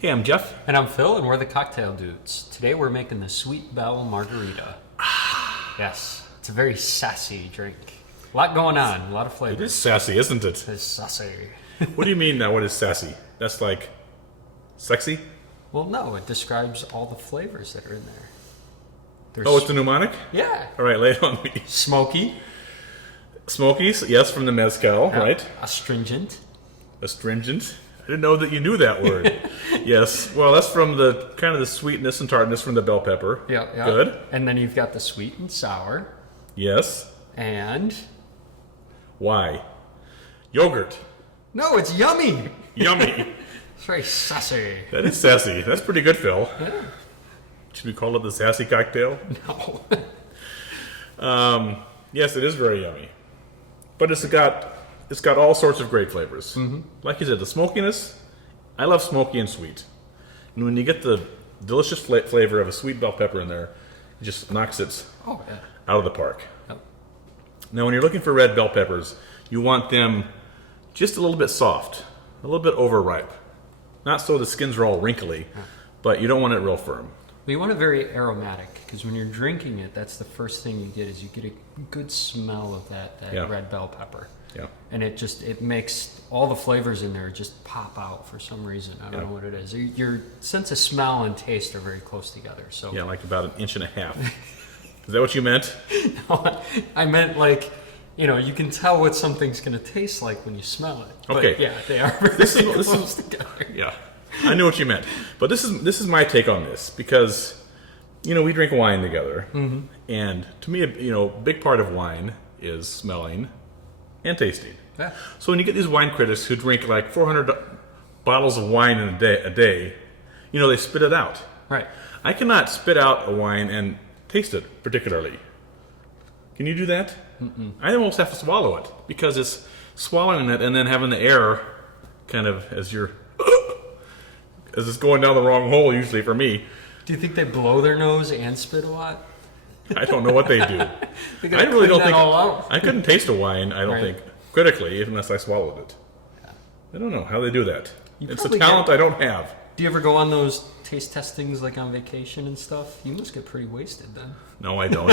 Hey, I'm Jeff. And I'm Phil, and we're the Cocktail Dudes. Today we're making the Sweet Bell Margarita. Yes, it's a very sassy drink. A lot going on, a lot of flavors. It is sassy, isn't it? It's sassy. What do you mean now? What is sassy? That's like sexy? Well, no, it describes all the flavors that are in there. There's Oh, it's a mnemonic? Yeah. All right, lay it on me. Smoky. Smokies, yes, from the mezcal, right? Astringent. Astringent. I didn't know that you knew that word. Yes. Well, that's from the kind of the sweetness and tartness from the bell pepper. Yeah. Good. And then you've got the sweet and sour. Yes. And... Why? Yogurt. No, it's yummy. Yummy. It's very sassy. That is sassy. That's pretty good, Phil. Yeah. Should we call it the sassy cocktail? No. Yes, it is very yummy. But it's got all sorts of great flavors. Mm-hmm. Like you said, the smokiness. I love smoky and sweet. And when you get the delicious flavor of a sweet bell pepper in there, it just knocks it Oh, yeah. out of the park. Yep. Now, when you're looking for red bell peppers, you want them just a little bit soft, a little bit overripe. Not so the skins are all wrinkly, but you don't want it real firm. Well, you want it very aromatic, because when you're drinking it, that's the first thing you get is you get a good smell of that Yeah. red bell pepper. Yeah. And it makes all the flavors in there just pop out for some reason. I don't know what it is. Your sense of smell and taste are very close together. So Yeah, like about 1.5 inches. Is that what you meant? No, I meant like, you can tell what something's going to taste like when you smell it. But Okay. yeah, they are very close together. Yeah, I knew what you meant. But this is my take on this because, we drink wine together, and to me, a big part of wine is smelling and tasting. Yeah. So when you get these wine critics who drink like 400 bottles of wine in a day, they spit it out. Right. I cannot spit out a wine and taste it particularly. Can you do that? Mm-mm. I almost have to swallow it because it's swallowing it and then having the air kind of as it's going down the wrong hole usually for me. Do you think they blow their nose and spit a lot? I don't know what they do. I really don't think I couldn't taste a wine. I don't think critically unless I swallowed it. Yeah. I don't know how they do that. It's a talent I don't have. Do you ever go on those taste testings like on vacation and stuff? You must get pretty wasted then. No, I don't.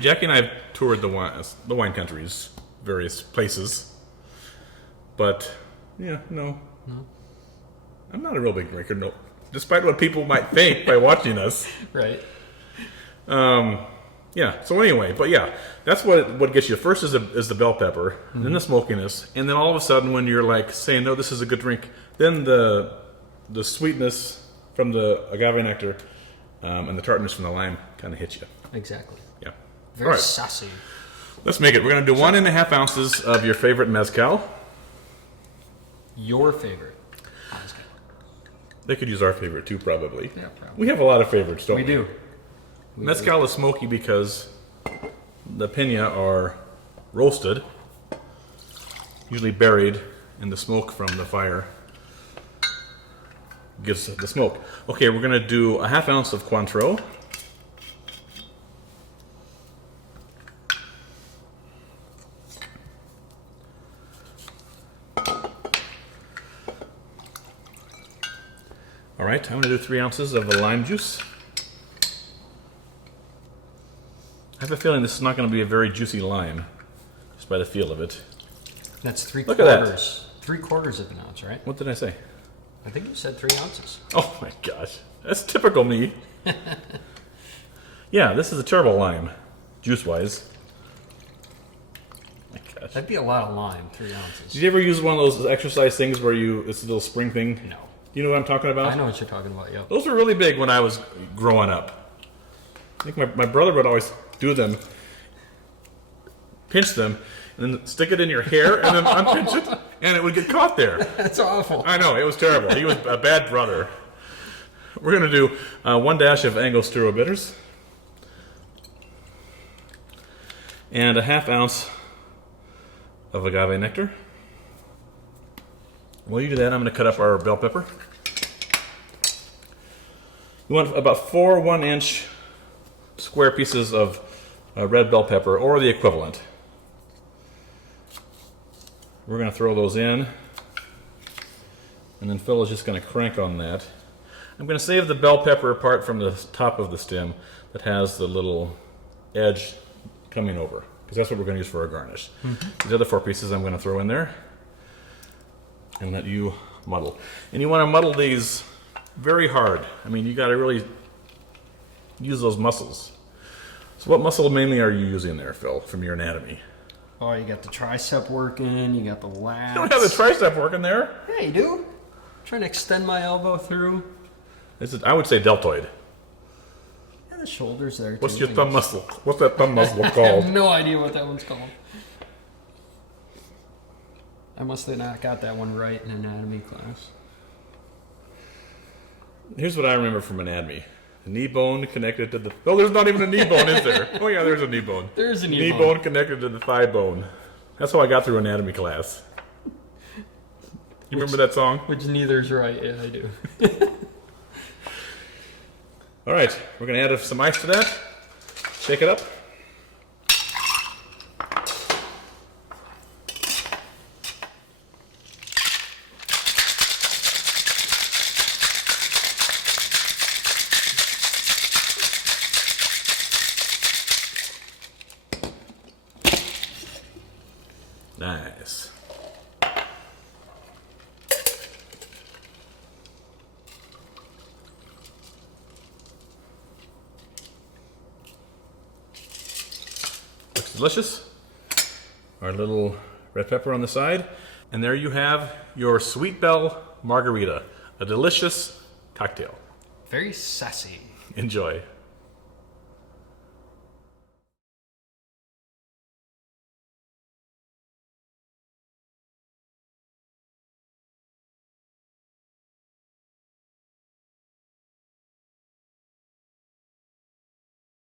Jackie and I have toured the wine countries, various places, but no. I'm not a real big drinker. No, despite what people might think by watching us. Right. Yeah. So anyway, but yeah, that's what gets you. First is the bell pepper, then the smokiness, and then all of a sudden, when you're like saying, "No, this is a good drink," then the sweetness from the agave nectar and the tartness from the lime kind of hits you. Exactly. Yeah. Very sassy. Let's make it. We're going to do 1.5 ounces of your favorite mezcal. Your favorite. They could use our favorite too, probably. Yeah, probably. We have a lot of favorites, don't we? We do. Mezcal is smoky because the piña are roasted, usually buried, and the smoke from the fire gives the smoke. Okay, we're going to do 1/2 ounce of Cointreau. All right, I'm going to do 3 ounces of the lime juice. I have a feeling this is not going to be a very juicy lime, just by the feel of it. That's 3/4. Look at that. 3/4 of an ounce, right? What did I say? I think you said 3 ounces. Oh my gosh, that's typical me. Yeah, this is a terrible lime, juice-wise. My gosh. That'd be a lot of lime, 3 ounces. Did you ever use one of those exercise things where it's a little spring thing? No. Do you know what I'm talking about? I know what you're talking about, yep. Those were really big when I was growing up. I think my brother would always do them, pinch them, and then stick it in your hair, and then unpinch it, and it would get caught there. That's awful. I know, it was terrible. He was a bad brother. We're going to do 1 dash of Angostura bitters and 1/2 ounce of agave nectar. While you do that, I'm going to cut up our bell pepper. We want about 4 1-inch square pieces of red bell pepper, or the equivalent. We're going to throw those in. And then Phil is just going to crank on that. I'm going to save the bell pepper apart from the top of the stem that has the little edge coming over, because that's what we're going to use for our garnish. These other 4 pieces I'm going to throw in there and let you muddle. And you want to muddle these very hard. I mean, you got to really use those muscles. So what muscle mainly are you using there, Phil, from your anatomy? Oh, you got the tricep working, you got the lats. You don't have the tricep working there. Yeah, you do. Trying to extend my elbow through. This is, I would say deltoid. And the shoulders there, too. What's your thumb muscle? What's that thumb muscle I called? have no idea what that one's called. I must have not got that one right in anatomy class. Here's what I remember from anatomy. The knee bone connected to the... Oh, there's not even a knee bone, is there? Oh, yeah, there's a knee bone. There's a knee bone connected to the thigh bone. That's how I got through anatomy class. You remember that song? Which neither's right. Yeah, I do. All right, we're going to add some ice to that. Shake it up. Nice. Looks delicious. Our little red pepper on the side. And there you have your Sweet Bell Margarita, a delicious cocktail. Very sassy. Enjoy.